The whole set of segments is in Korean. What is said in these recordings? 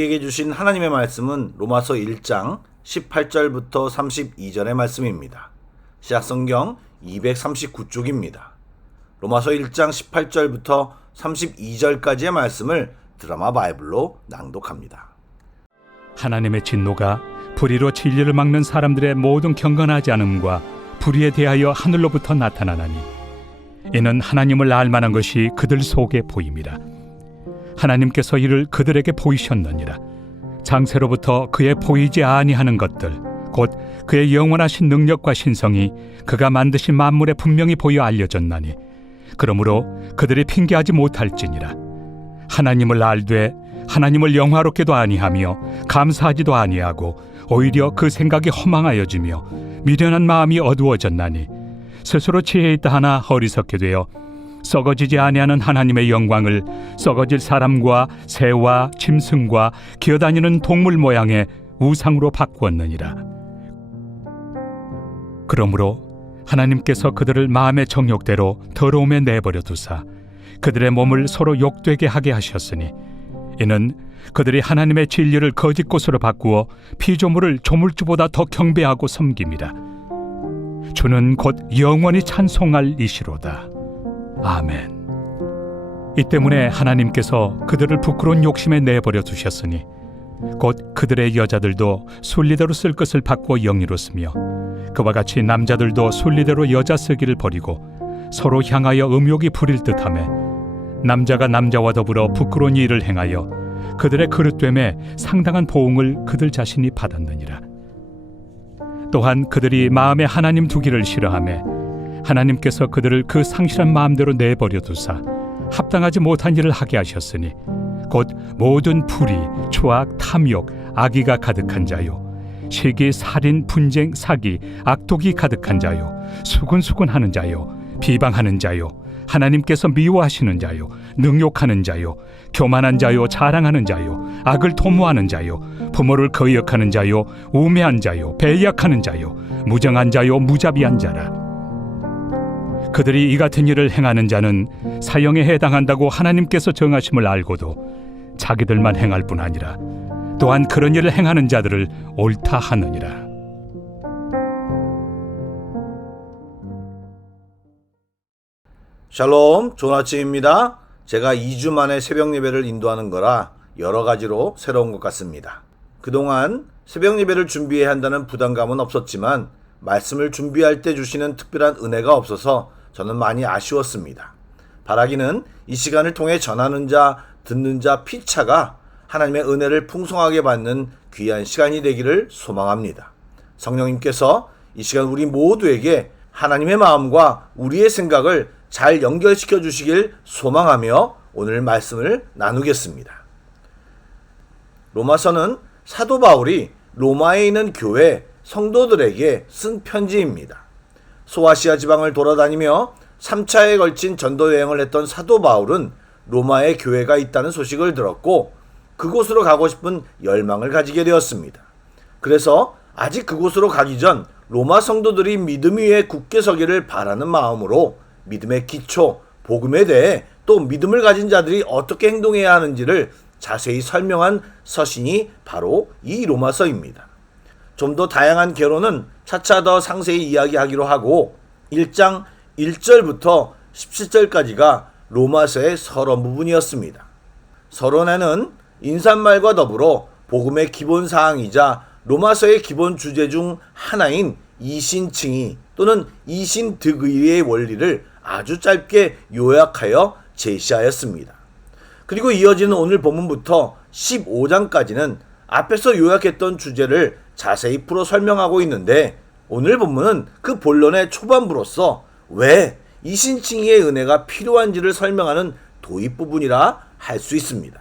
우리에게 주신 하나님의 말씀은 로마서 1장 18절부터 32절의 말씀입니다. 시약성경 239쪽입니다. 로마서 1장 18절부터 32절까지의 말씀을 드라마 바이블로 낭독합니다. 하나님의 진노가 불의로 진리를 막는 사람들의 모든 경건하지 않음과 불의에 대하여 하늘로부터 나타나나니 이는 하나님을 알만한 것이 그들 속에 보임이라. 하나님께서 이를 그들에게 보이셨느니라. 장세로부터 그의 보이지 아니하는 것들 곧 그의 영원하신 능력과 신성이 그가 만드신 만물에 분명히 보여 알려졌나니 그러므로 그들이 핑계하지 못할지니라. 하나님을 알되 하나님을 영화롭게도 아니하며 감사하지도 아니하고 오히려 그 생각이 허망하여지며 미련한 마음이 어두워졌나니 스스로 지혜 있다 하나 어리석게 되어 썩어지지 아니하는 하나님의 영광을 썩어질 사람과 새와 짐승과 기어다니는 동물 모양의 우상으로 바꾸었느니라. 그러므로 하나님께서 그들을 마음의 정욕대로 더러움에 내버려 두사 그들의 몸을 서로 욕되게 하게 하셨으니 이는 그들이 하나님의 진리를 거짓 것으로 바꾸어 피조물을 조물주보다 더 경배하고 섬김이라. 주는 곧 영원히 찬송할 이시로다. 아멘. 이 때문에 하나님께서 그들을 부끄러운 욕심에 내버려 두셨으니 곧 그들의 여자들도 순리대로 쓸 것을 바꾸어 영리로 쓰며 그와 같이 남자들도 순리대로 여자 쓰기를 버리고 서로 향하여 음욕이 부릴 듯하며 남자가 남자와 더불어 부끄러운 일을 행하여 그들의 그릇됨에 상당한 보응을 그들 자신이 받았느니라. 또한 그들이 마음에 하나님 두기를 싫어하며 하나님께서 그들을 그 상실한 마음대로 내버려 두사 합당하지 못한 일을 하게 하셨으니 곧 모든 불의, 추악, 탐욕, 악의가 가득한 자요 시기, 살인, 분쟁, 사기, 악독이 가득한 자요 수군수군하는 자요 비방하는 자요 하나님께서 미워하시는 자요 능욕하는 자요 교만한 자요 자랑하는 자요 악을 도모하는 자요 부모를 거역하는 자요 우매한 자요 배약하는 자요 무정한 자요 무자비한 자라. 그들이 이 같은 일을 행하는 자는 사형에 해당한다고 하나님께서 정하심을 알고도 자기들만 행할 뿐 아니라 또한 그런 일을 행하는 자들을 옳다 하느니라. 샬롬, 좋은 아침입니다. 제가 2주 만에 새벽 예배를 인도하는 거라 여러 가지로 새로운 것 같습니다. 그동안 새벽 예배를 준비해야 한다는 부담감은 없었지만 말씀을 준비할 때 주시는 특별한 은혜가 없어서 저는 많이 아쉬웠습니다. 바라기는 이 시간을 통해 전하는 자, 듣는 자 피차가 하나님의 은혜를 풍성하게 받는 귀한 시간이 되기를 소망합니다. 성령님께서 이 시간 우리 모두에게 하나님의 마음과 우리의 생각을 잘 연결시켜 주시길 소망하며 오늘 말씀을 나누겠습니다. 로마서는 사도 바울이 로마에 있는 교회 성도들에게 쓴 편지입니다. 소아시아 지방을 돌아다니며 3차에 걸친 전도 여행을 했던 사도 바울은 로마에 교회가 있다는 소식을 들었고 그곳으로 가고 싶은 열망을 가지게 되었습니다. 그래서 아직 그곳으로 가기 전 로마 성도들이 믿음 위에 굳게 서기를 바라는 마음으로 믿음의 기초, 복음에 대해 또 믿음을 가진 자들이 어떻게 행동해야 하는지를 자세히 설명한 서신이 바로 이 로마서입니다. 좀 더 다양한 개론은 차차 더 상세히 이야기하기로 하고 1장 1절부터 17절까지가 로마서의 서론 부분이었습니다. 서론에는 인사말과 더불어 복음의 기본 사항이자 로마서의 기본 주제 중 하나인 이신칭의 또는 이신득의의 원리를 아주 짧게 요약하여 제시하였습니다. 그리고 이어지는 오늘 본문부터 15장까지는 앞에서 요약했던 주제를 자세히 풀어 설명하고 있는데 오늘 본문은 그 본론의 초반부로서 왜 이신칭의의 은혜가 필요한지를 설명하는 도입 부분이라 할 수 있습니다.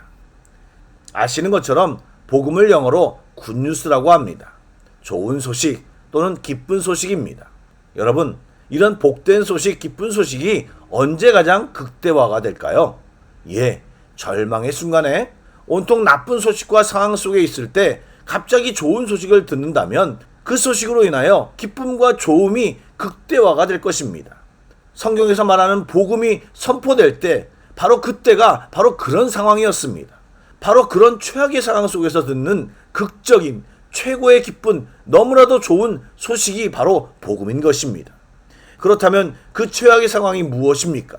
아시는 것처럼 복음을 영어로 굿뉴스라고 합니다. 좋은 소식 또는 기쁜 소식입니다. 여러분, 이런 복된 소식, 기쁜 소식이 언제 가장 극대화가 될까요? 절망의 순간에 온통 나쁜 소식과 상황 속에 있을 때 갑자기 좋은 소식을 듣는다면 그 소식으로 인하여 기쁨과 좋음이 극대화가 될 것입니다. 성경에서 말하는 복음이 선포될 때 바로 그때가 바로 그런 상황이었습니다. 바로 그런 최악의 상황 속에서 듣는 극적인 최고의 기쁜 너무나도 좋은 소식이 바로 복음인 것입니다. 그렇다면 그 최악의 상황이 무엇입니까?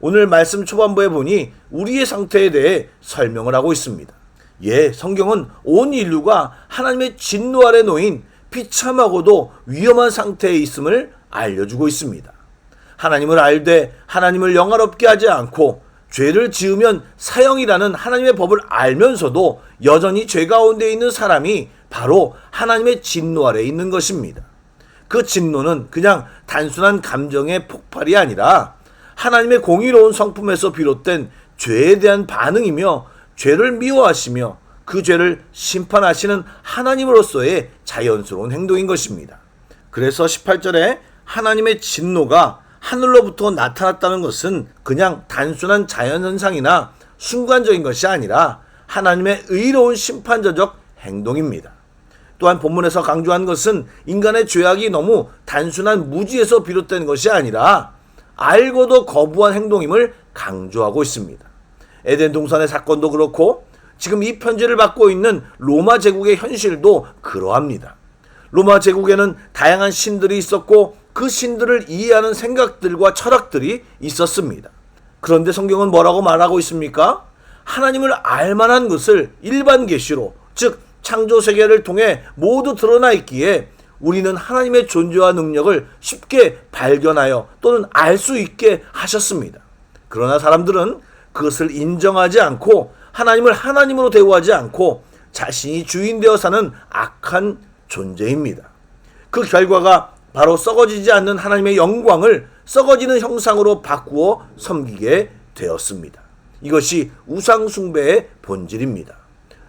오늘 말씀 초반부에 보니 우리의 상태에 대해 설명을 하고 있습니다. 성경은 온 인류가 하나님의 진노 아래 놓인 비참하고도 위험한 상태에 있음을 알려주고 있습니다. 하나님을 알되 하나님을 영화롭게 하지 않고 죄를 지으면 사형이라는 하나님의 법을 알면서도 여전히 죄 가운데 있는 사람이 바로 하나님의 진노 아래 있는 것입니다. 그 진노는 그냥 단순한 감정의 폭발이 아니라 하나님의 공의로운 성품에서 비롯된 죄에 대한 반응이며 죄를 미워하시며 그 죄를 심판하시는 하나님으로서의 자연스러운 행동인 것입니다. 그래서 18절에 하나님의 진노가 하늘로부터 나타났다는 것은 그냥 단순한 자연현상이나 순간적인 것이 아니라 하나님의 의로운 심판자적 행동입니다. 또한 본문에서 강조한 것은 인간의 죄악이 너무 단순한 무지에서 비롯된 것이 아니라 알고도 거부한 행동임을 강조하고 있습니다. 에덴 동산의 사건도 그렇고 지금 이 편지를 받고 있는 로마 제국의 현실도 그러합니다. 로마 제국에는 다양한 신들이 있었고 그 신들을 이해하는 생각들과 철학들이 있었습니다. 그런데 성경은 뭐라고 말하고 있습니까? 하나님을 알만한 것을 일반 계시로, 즉 창조 세계를 통해 모두 드러나 있기에 우리는 하나님의 존재와 능력을 쉽게 발견하여 또는 알 수 있게 하셨습니다. 그러나 사람들은 그것을 인정하지 않고 하나님을 하나님으로 대우하지 않고 자신이 주인 되어 사는 악한 존재입니다. 그 결과가 바로 썩어지지 않는 하나님의 영광을 썩어지는 형상으로 바꾸어 섬기게 되었습니다. 이것이 우상 숭배의 본질입니다.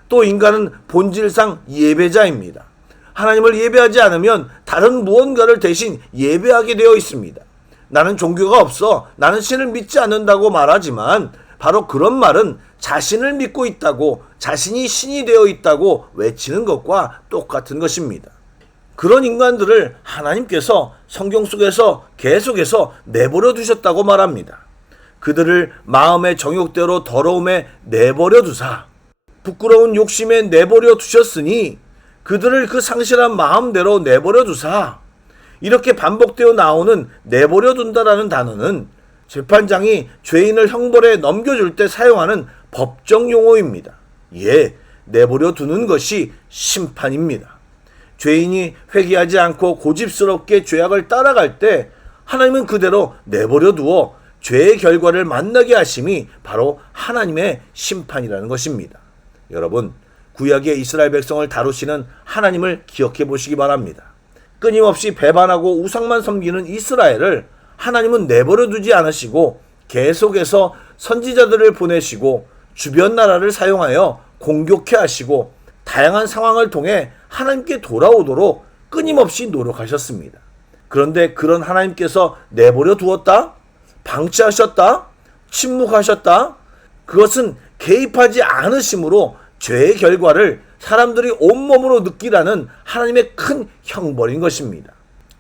또 인간은 본질상 예배자입니다. 하나님을 예배하지 않으면 다른 무언가를 대신 예배하게 되어 있습니다. 나는 종교가 없어, 나는 신을 믿지 않는다고 말하지만 바로 그런 말은 자신을 믿고 있다고, 자신이 신이 되어 있다고 외치는 것과 똑같은 것입니다. 그런 인간들을 하나님께서 성경 속에서 계속해서 내버려 두셨다고 말합니다. 그들을 마음의 정욕대로 더러움에 내버려 두사 부끄러운 욕심에 내버려 두셨으니 그들을 그 상실한 마음대로 내버려 두사. 이렇게 반복되어 나오는 내버려 둔다라는 단어는 재판장이 죄인을 형벌에 넘겨줄 때 사용하는 법정 용어입니다. 내버려 두는 것이 심판입니다. 죄인이 회개하지 않고 고집스럽게 죄악을 따라갈 때 하나님은 그대로 내버려 두어 죄의 결과를 만나게 하심이 바로 하나님의 심판이라는 것입니다. 여러분, 구약의 이스라엘 백성을 다루시는 하나님을 기억해 보시기 바랍니다. 끊임없이 배반하고 우상만 섬기는 이스라엘을 하나님은 내버려 두지 않으시고 계속해서 선지자들을 보내시고 주변 나라를 사용하여 공격해 하시고 다양한 상황을 통해 하나님께 돌아오도록 끊임없이 노력하셨습니다. 그런데 그런 하나님께서 내버려 두었다? 방치하셨다? 침묵하셨다? 그것은 개입하지 않으심으로 죄의 결과를 사람들이 온몸으로 느끼라는 하나님의 큰 형벌인 것입니다.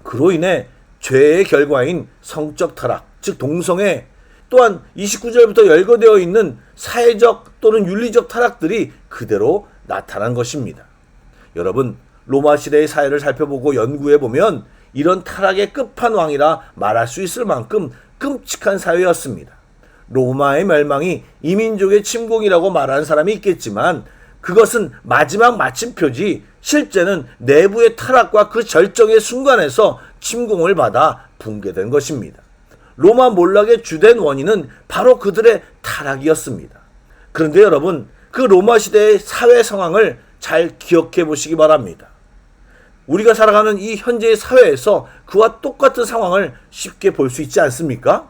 그로 인해 죄의 결과인 성적 타락, 즉 동성애, 또한 29절부터 열거되어 있는 사회적 또는 윤리적 타락들이 그대로 나타난 것입니다. 여러분, 로마 시대의 사회를 살펴보고 연구해보면 이런 타락의 끝판왕이라 말할 수 있을 만큼 끔찍한 사회였습니다. 로마의 멸망이 이민족의 침공이라고 말하는 사람이 있겠지만 그것은 마지막 마침표지 실제는 내부의 타락과 그 절정의 순간에서 침공을 받아 붕괴된 것입니다. 로마 몰락의 주된 원인은 바로 그들의 타락이었습니다. 그런데 여러분, 그 로마 시대의 사회 상황을 잘 기억해 보시기 바랍니다. 우리가 살아가는 이 현재의 사회에서 그와 똑같은 상황을 쉽게 볼 수 있지 않습니까?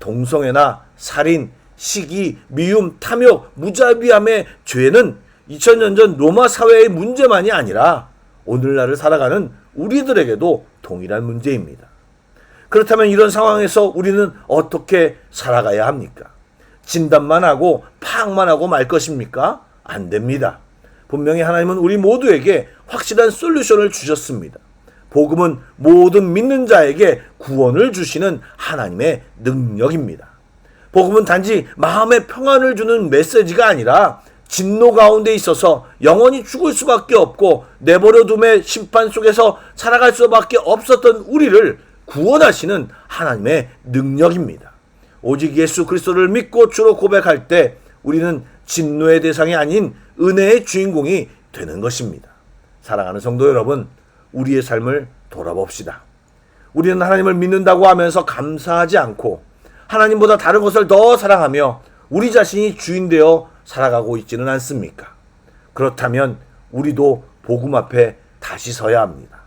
동성애나 살인, 시기, 미움, 탐욕, 무자비함의 죄는 2000년 전 로마 사회의 문제만이 아니라 오늘날을 살아가는 우리들에게도 동일한 문제입니다. 그렇다면 이런 상황에서 우리는 어떻게 살아가야 합니까? 진단만 하고 파악만 하고 말 것입니까? 안 됩니다. 분명히 하나님은 우리 모두에게 확실한 솔루션을 주셨습니다. 복음은 모든 믿는 자에게 구원을 주시는 하나님의 능력입니다. 복음은 단지 마음의 평안을 주는 메시지가 아니라 진노 가운데 있어서 영원히 죽을 수밖에 없고 내버려 둠의 심판 속에서 살아갈 수밖에 없었던 우리를 구원하시는 하나님의 능력입니다. 오직 예수 그리스도를 믿고 주로 고백할 때 우리는 진노의 대상이 아닌 은혜의 주인공이 되는 것입니다. 사랑하는 성도 여러분, 우리의 삶을 돌아봅시다. 우리는 하나님을 믿는다고 하면서 감사하지 않고 하나님보다 다른 것을 더 사랑하며 우리 자신이 주인 되어 살아가고 있지는 않습니까? 그렇다면 우리도 복음 앞에 다시 서야 합니다.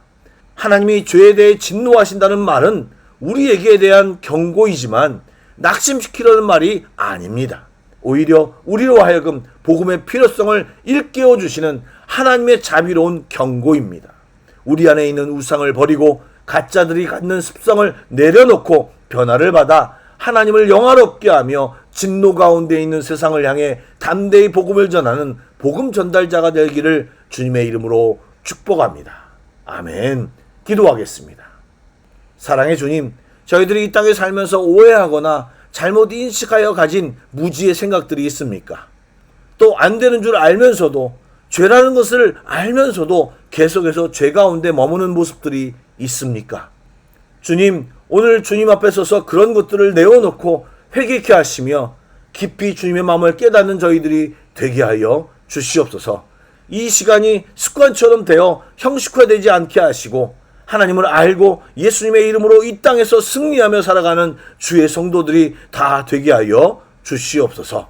하나님이 죄에 대해 진노하신다는 말은 우리에게 대한 경고이지만 낙심시키려는 말이 아닙니다. 오히려 우리로 하여금 복음의 필요성을 일깨워 주시는 하나님의 자비로운 경고입니다. 우리 안에 있는 우상을 버리고 가짜들이 갖는 습성을 내려놓고 변화를 받아 하나님을 영화롭게 하며 진노 가운데 있는 세상을 향해 담대히 복음을 전하는 복음 전달자가 되기를 주님의 이름으로 축복합니다. 아멘. 기도하겠습니다. 사랑의 주님, 저희들이 이 땅에 살면서 오해하거나 잘못 인식하여 가진 무지의 생각들이 있습니까? 또 안 되는 줄 알면서도, 죄라는 것을 알면서도 계속해서 죄 가운데 머무는 모습들이 있습니까? 주님, 오늘 주님 앞에 서서 그런 것들을 내어놓고 회개케 하시며 깊이 주님의 마음을 깨닫는 저희들이 되게 하여 주시옵소서. 이 시간이 습관처럼 되어 형식화되지 않게 하시고 하나님을 알고 예수님의 이름으로 이 땅에서 승리하며 살아가는 주의 성도들이 다 되게 하여 주시옵소서.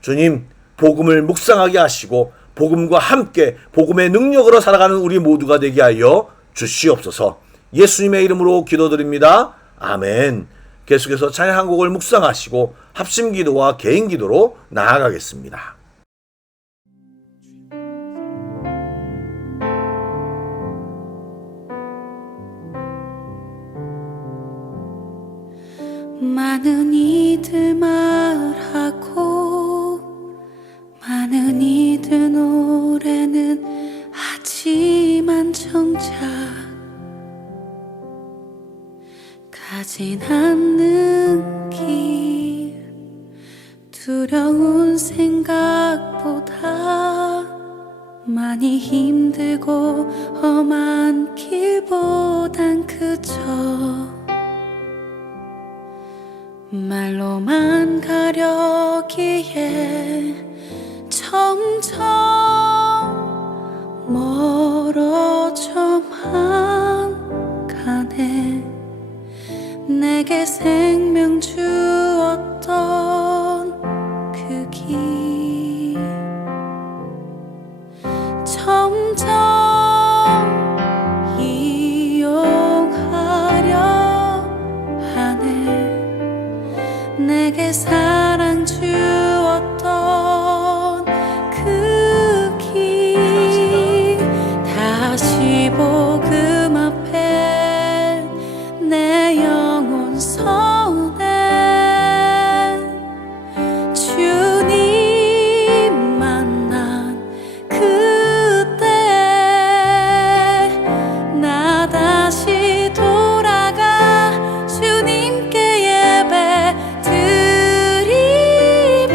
주님, 복음을 묵상하게 하시고 복음과 함께 복음의 능력으로 살아가는 우리 모두가 되게 하여 주시옵소서. 예수님의 이름으로 기도드립니다. 아멘. 계속해서 찬양 한 곡을 묵상하시고 합심 기도와 개인 기도로 나아가겠습니다. 많은 이들 말하고 많은 이들 노래는 하지만 정작 가진 않는 길 두려운 생각보다 많이 힘들고 험한 길보단 그저 말로만 가려기에 점점 멀어져만 가네. 내게 생명 주었던 그 길 점점 이용하려 하네. 내게 사랑 주었던 그 길 다시 복음 앞에 내 영혼 서운해. 주님 만난 그때 나 다시 돌아가 주님께 예배 드리며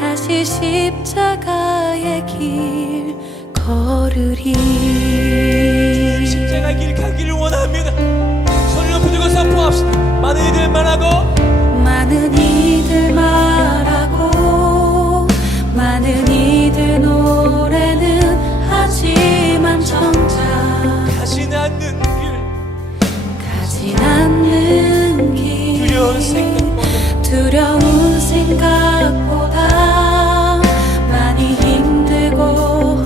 다시 십자가의 길 걸으리. 십자가 길 가기를 원합니다. 손을 높이 들고 선포합시다. 많은 이들 말하고 많은 이들 말하고 많은 이들 노래는 하지만 정작 가진 않는 길 가진 않는 길 두려운 생각보다 많이 힘들고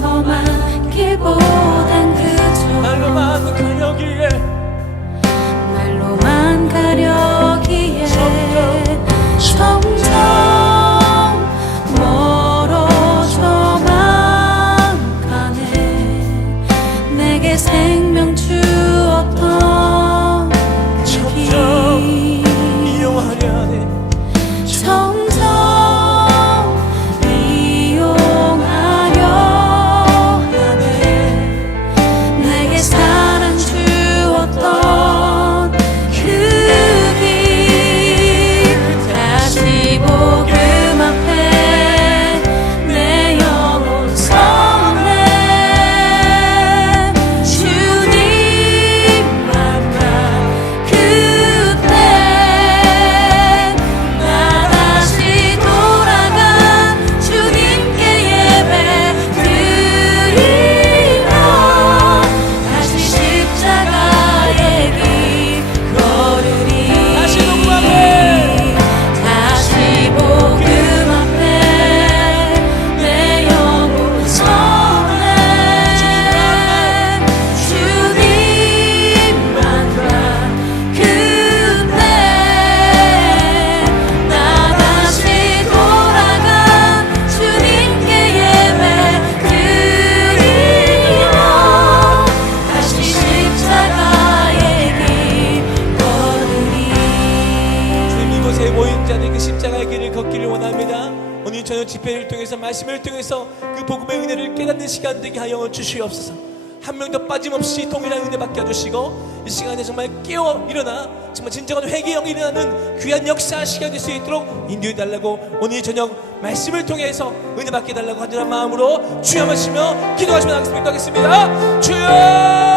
험한 길보단 그저 말로만 가려기에 말로만 가려기에 점점 멀어져만 가네. 내게 생명 주었던 그 길 이용하려 하네. 점점 집회를 통해서 말씀을 통해서 그 복음의 은혜를 깨닫는 시간 되게 하여 주시옵소서. 한 명도 빠짐없이 동일한 은혜 받게 해주시고 이 시간에 정말 깨어 일어나 정말 진정한 회개의 영이 일어나는 귀한 역사 시간이 될 수 있도록 인도해 달라고 오늘 저녁 말씀을 통해서 은혜 받게 해달라고 간절한 마음으로 주여 하시며 기도하시면 하겠습니다. 주여!